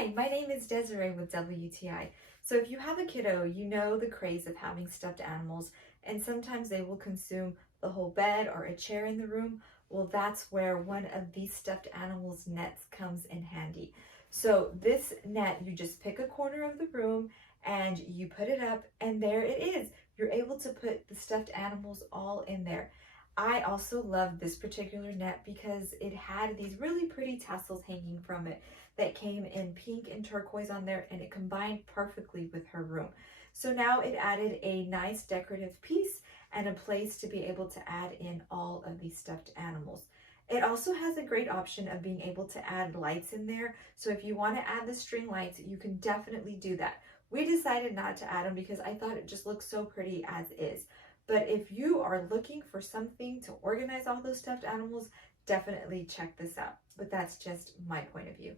Hi, my name is Desiree with WTI. So if you have a kiddo, you know the craze of having stuffed animals, and sometimes they will consume the whole bed or a chair in the room. Well, that's where one of these stuffed animals nets comes in handy. So this net, you just pick a corner of the room and you put it up, and there it is. You're able to put the stuffed animals all in there. I also love this particular net because it had these really pretty tassels hanging from it that came in pink and turquoise on there, and it combined perfectly with her room. So now it added a nice decorative piece and a place to be able to add in all of these stuffed animals. It also has a great option of being able to add lights in there. So if you want to add the string lights, you can definitely do that. We decided not to add them because I thought it just looks so pretty as is. But if you are looking for something to organize all those stuffed animals, definitely check this out. But that's just my point of view.